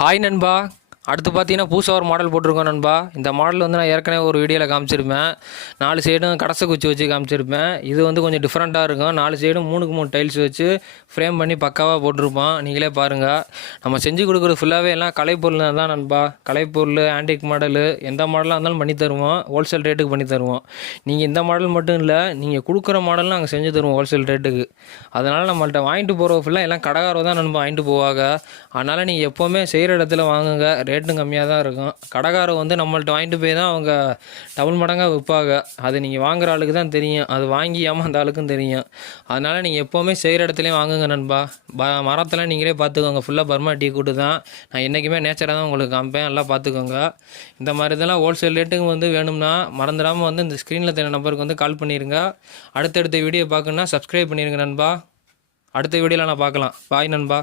Hi நண்பா. அடுத்து பார்த்தீங்கன்னா புதுசாக ஒரு மாடல் போட்டிருக்கோம் நண்பா. இந்த மாடல் வந்து நான் ஏற்கனவே ஒரு வீடியோவில் காமிச்சிருப்பேன். 4 சைடும் கடச குச்சி வச்சு காமிச்சிருப்பேன். இது வந்து கொஞ்சம் டிஃப்ரெண்ட்டாக இருக்கும். 4 சைடும் 3க்கு 3 டைல்ஸ் வச்சு ஃப்ரேம் பண்ணி பக்காவாக போட்டிருப்போம். நீங்களே பாருங்கள். நம்ம செஞ்சு கொடுக்குறது ஃபுல்லாகவே எல்லாம் கலைப்பொருள் தான் நண்பா. கலைப்பொருள், ஆன்டிக் மாடலு, எந்த மாடலாக இருந்தாலும் பண்ணி தருவோம். ஹோல்சேல் ரேட்டுக்கு பண்ணி தருவோம். நீங்கள் இந்த மாடல் மட்டும் இல்லை, நீங்கள் கொடுக்குற மாடலும் நாங்கள் செஞ்சு தருவோம் ஹோல்சேல் ரேட்டுக்கு. அதனால் நம்மள்ட்ட வாங்கிட்டு போகிற ஃபுல்லாக எல்லாம் கடைக்காரர் தான் நண்பா வாங்கிட்டு போவாங்க. அதனால் நீங்கள் எப்போவுமே செய்கிற இடத்துல வாங்குங்க. ரேட்டும் கம்மியாக தான் இருக்கும். கடைக்காரர் வந்து நம்மள்ட்ட வாங்கிட்டு போய் தான் அவங்க டபுள் மடங்காக விற்பாங்க. அது நீங்கள் வாங்குற ஆளுக்கு தான் தெரியும். அது வாங்கி ஏமாந்த ஆளுக்கும் தெரியும். அதனால் நீங்கள் எப்போவுமே செய்கிற இடத்துலையும் வாங்குங்க நண்பா. மரத்தெல்லாம் நீங்களே பார்த்துக்கோங்க. ஃபுல்லாக பர்மா டீ கூட்டு தான். நான் என்றைக்குமே நேச்சராக தான் உங்களுக்கு காமிப்பேன். எல்லாம் பார்த்துக்கோங்க. இந்த மாதிரி இதெல்லாம் ஹோல்சேல் ரேட்டுக்கு வந்து வேணும்னா மறந்துடாமல் வந்து இந்த ஸ்க்ரீனில் தெரியும் நம்பருக்கு வந்து கால் பண்ணிடுங்க. அடுத்தடுத்த வீடியோ பார்க்கணுன்னா சப்ஸ்கிரைப் பண்ணிடுங்க நண்பா. அடுத்த வீடியோவில் நான் பார்க்கலாம். பாய் நண்பா.